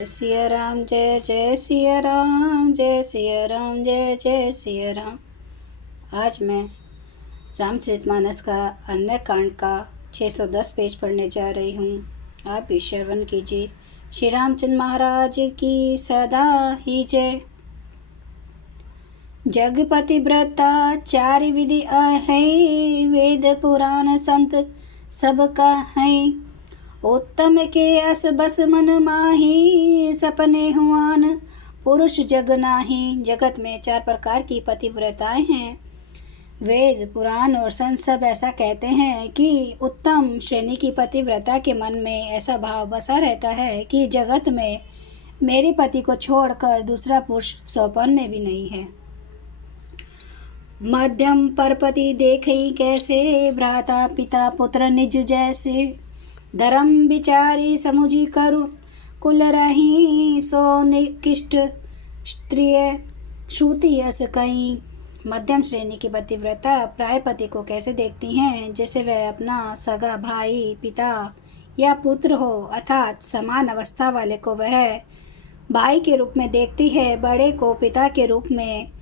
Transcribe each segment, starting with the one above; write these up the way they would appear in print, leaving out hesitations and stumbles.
सिया राम जय जय सिया राम, जय सिया राम जय जय सिया राम। आज मैं रामचरितमानस का अन्य कांड का 610 पेज पढ़ने जा रही हूँ। आप भी श्रवण कीजिए। श्री रामचंद्र महाराज की सदा ही जय। जगपति व्रता चारि विधि है, वेद पुराण संत सबका है। उत्तम के अस बस मन माही, सपने हुआन पुरुष जग नाही। जगत में 4 प्रकार की पतिव्रताएं हैं। वेद पुराण और संत सब ऐसा कहते हैं कि उत्तम श्रेणी की पतिव्रता के मन में ऐसा भाव बसा रहता है कि जगत में मेरे पति को छोड़कर दूसरा पुरुष सौपन में भी नहीं है। मध्यम परपति देखई कैसे, भ्राता पिता पुत्र निज जैसे। धर्म विचारी समुझी करु कुल रही, सो निकृष्ट स्त्रिय श्रुति यस कहीं। मध्यम श्रेणी की पतिव्रता प्राय पति को कैसे देखती हैं, जैसे वह अपना सगा भाई पिता या पुत्र हो, अर्थात समान अवस्था वाले को वह भाई के रूप में देखती है, बड़े को पिता के रूप में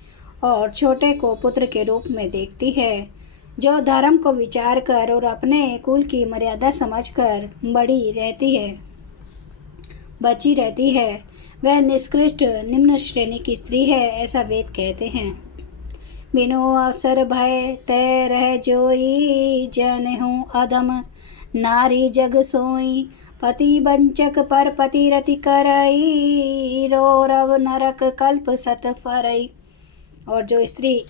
और छोटे को पुत्र के रूप में देखती है। जो धर्म को विचार कर और अपने कुल की मर्यादा समझकर बची रहती है, वह निष्कृष्ट निम्न श्रेणी की स्त्री है, ऐसा वेद कहते हैं। बिनु अवसर भय तय रह जोई, जनहु अधम नारी जग सोई। पति वंचक पर पति रति करई, रौरव नरक कल्प सत फरई। और जो स्त्री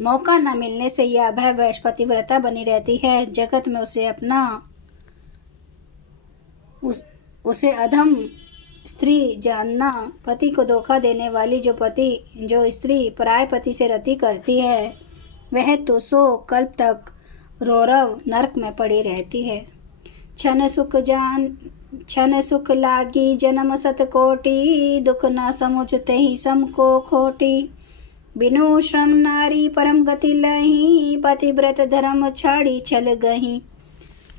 मौका न मिलने से यह अभयवश पतिव्रता बनी रहती है, जगत में उसे अधम स्त्री जानना। पति को धोखा देने वाली जो स्त्री पराय पति से रति करती है, वह तो 100 कल्प तक रौरव नरक में पड़ी रहती है। क्षण सुख लागी जन्म सत कोटि, दुख न समुझते ही सम को खोटी। बिनु श्रम नारी परम गति लही, पतिव्रत धर्म छाड़ी छल गही।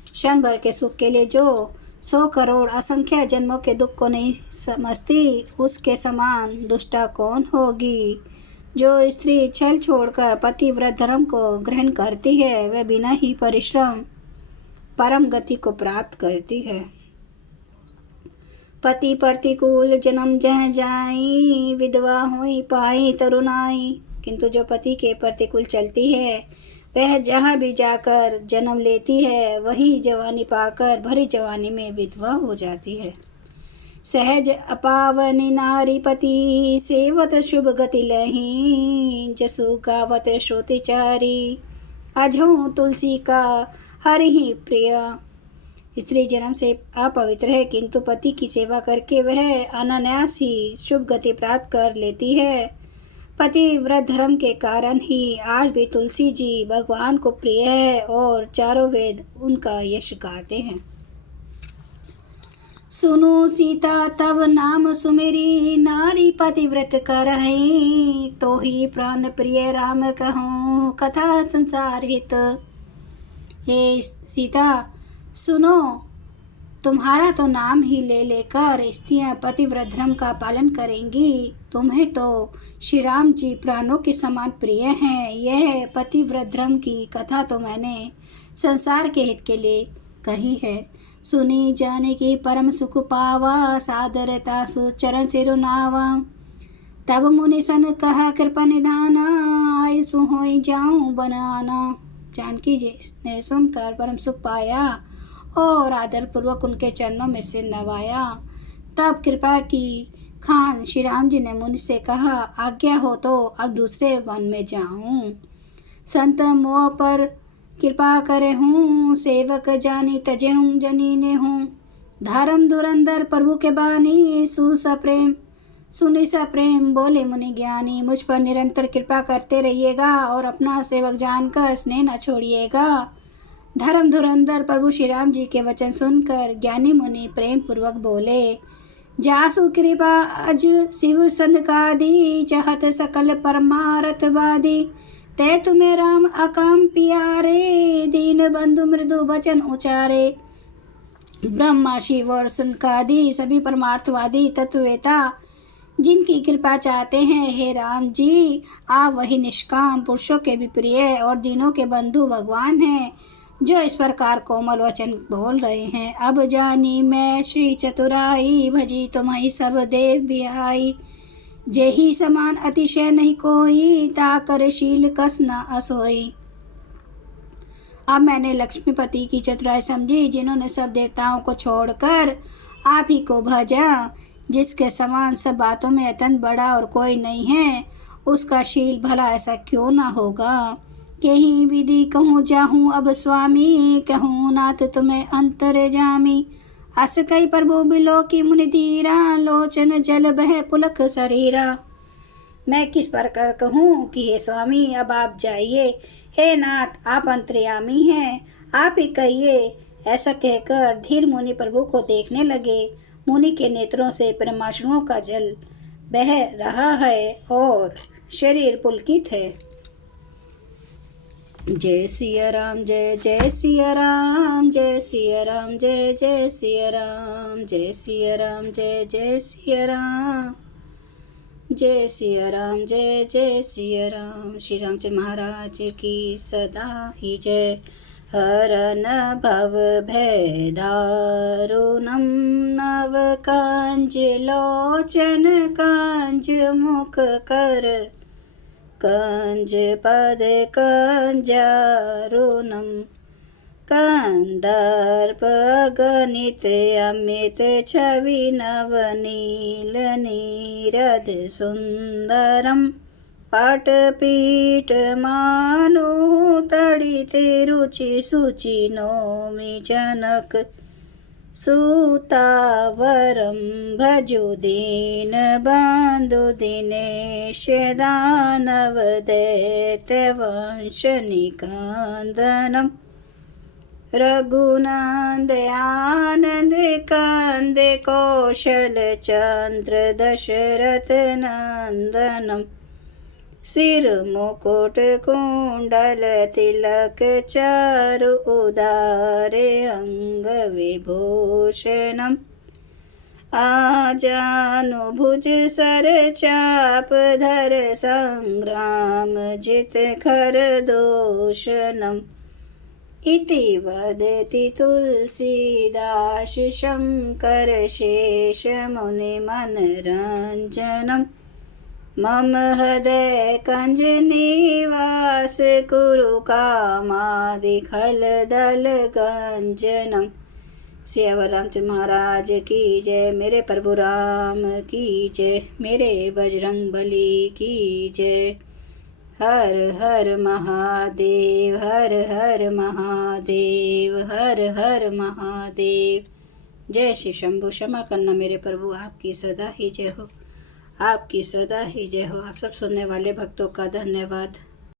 क्षण भर के सुख के लिए जो 100 करोड़ असंख्य जन्मों के दुख को नहीं समझती, उसके समान दुष्टा कौन होगी। जो स्त्री छल छोड़कर पतिव्रत धर्म को ग्रहण करती है, वह बिना ही परिश्रम परम गति को प्राप्त करती है। पति प्रतिकूल जन्म जह जाई, विधवा हुई पाई तरुणाई। किंतु जो पति के प्रतिकूल चलती है, वह जहाँ भी जाकर जन्म लेती है, वही जवानी पाकर भरी जवानी में विधवा हो जाती है। सहज अपावनी नारी पति, सेवत शुभ गति लही। जसु गावत श्रुति चारी, अजहु तुलसी का हरि ही प्रिया। स्त्री जन्म से अपवित्र है, किंतु पति की सेवा करके वह अनायास ही शुभ गति प्राप्त कर लेती है। पतिव्रत धर्म के कारण ही आज भी तुलसी जी भगवान को प्रिय है और चारों वेद उनका यश गाते हैं। सुनो सीता तव नाम सुमेरी, नारी पतिव्रत करहि। तो ही प्राण प्रिय राम कहूँ, कथा संसार हित। हे सीता सुनो, तुम्हारा तो नाम ही ले लेकर स्त्रियां पतिव्रत धर्म का पालन करेंगी। तुम्हें तो श्री राम जी प्राणों के समान प्रिय हैं। यह पतिव्रत धर्म की कथा तो मैंने संसार के हित के लिए कही है। सुनी जाने की परम सुख पावा, सादरता सुचरण सिरुनावा। तब मुनि सन कहा कृपा निधाना, आयसु होई जाऊं बनाना। जानकी जी ने सुनकर परम सुख पाया और आदर पूर्वक उनके चरणों में सिर नवाया। तब कृपा की खान श्री राम जी ने मुनि से कहा, आज्ञा हो तो अब दूसरे वन में जाऊं। संत मोह पर कृपा करे हूँ, सेवक जानी तजेहूँ जनी ने हूँ। धर्म धुरंधर प्रभु के बानी, सुनी सा प्रेम बोले मुनि ज्ञानी। मुझ पर निरंतर कृपा करते रहिएगा और अपना सेवक जानकर स्नेह न छोड़िएगा। धर्म धुरंधर प्रभु श्री राम जी के वचन सुनकर ज्ञानी मुनि प्रेम पूर्वक बोले, जासु कृपा अज शिव सनकादि, चाहत सकल परमारथ वादी। ते तुम्हें राम अकाम पियारे, दीन बंधु मृदु वचन उचारे। ब्रह्मा, शिव और सनकादि सभी परमार्थवादी तत्ववेता जिनकी कृपा चाहते हैं, हे राम जी, आप वही निष्काम पुरुषों के भी प्रिय और दीनों के बंधु भगवान हैं जो इस प्रकार कोमल वचन बोल रहे हैं। अब जानी मैं श्री चतुराई, भजी तुम्हारी सब देव बिहाई। जेहि समान अतिशय नहीं कोई, ताकर शील कस न असोई। अब मैंने लक्ष्मीपति की चतुराई समझी, जिन्होंने सब देवताओं को छोड़कर आप ही को भजा। जिसके समान सब बातों में अत्यंत बड़ा और कोई नहीं है, उसका शील भला ऐसा क्यों ना होगा। कहीं विधि कहूँ जाहूँ अब स्वामी, कहूँ नाथ तुम्हें अंतर्जामी। अस कई प्रभु बिलो की मुनि धीरा, लोचन जल बह पुलक शरीरा। मैं किस प्रकार कहूँ कि हे स्वामी अब आप जाइए, हे नाथ आप अंतर्यामी हैं, आप ही कहिए। ऐसा कहकर धीर मुनि प्रभु को देखने लगे। मुनि के नेत्रों से परमाश्रुओं का जल बह रहा है और शरीर पुलकित है। जय सिया राम, जय जय सिया राम, जय सिया राम, जय जय सिया राम, जय सिया राम, जय जय सिया राम, जय सिया राम, जय जय सिया राम। श्री रामचंद्र महाराज की सदा ही जय। हरन भव भय दारुणम, नव कंज लोचन कंज मुख कर, कंज पद कंजारुणम। कंदर्प गणित अमित छवि नवनील नीरद सुंदरम। पटपीठ मानु तड़ित रुचि सुचि नौमि जनक सुतावरम। भजु दीन बंधु दिनेश दानव दैत्य वंश निकंदनम। रघुनंद आनंद कंद कौशल चंद्र दशरथ नंदनम। सिर मुकुट कुंडल तिलक चारु उदारे अंग विभूषणम। आजानुभुज सर चाप धर संग्राम जित खर दूषणम। इति वदति तुलसीदास शंकर शेष मुनि मनरंजनम। मम हृदय कंज निवास कुरु कामादि खल दल गंजनम। सियावर रामचंद्र महाराज की जय। मेरे प्रभु राम की जय। मेरे बजरंग बली की जय। हर हर महादेव, हर हर महादेव, हर हर महादेव। जय श्री शंभु। क्षमा करना मेरे प्रभु, आपकी सदा ही जय हो, आपकी सदा ही जय हो। आप सब सुनने वाले भक्तों का धन्यवाद।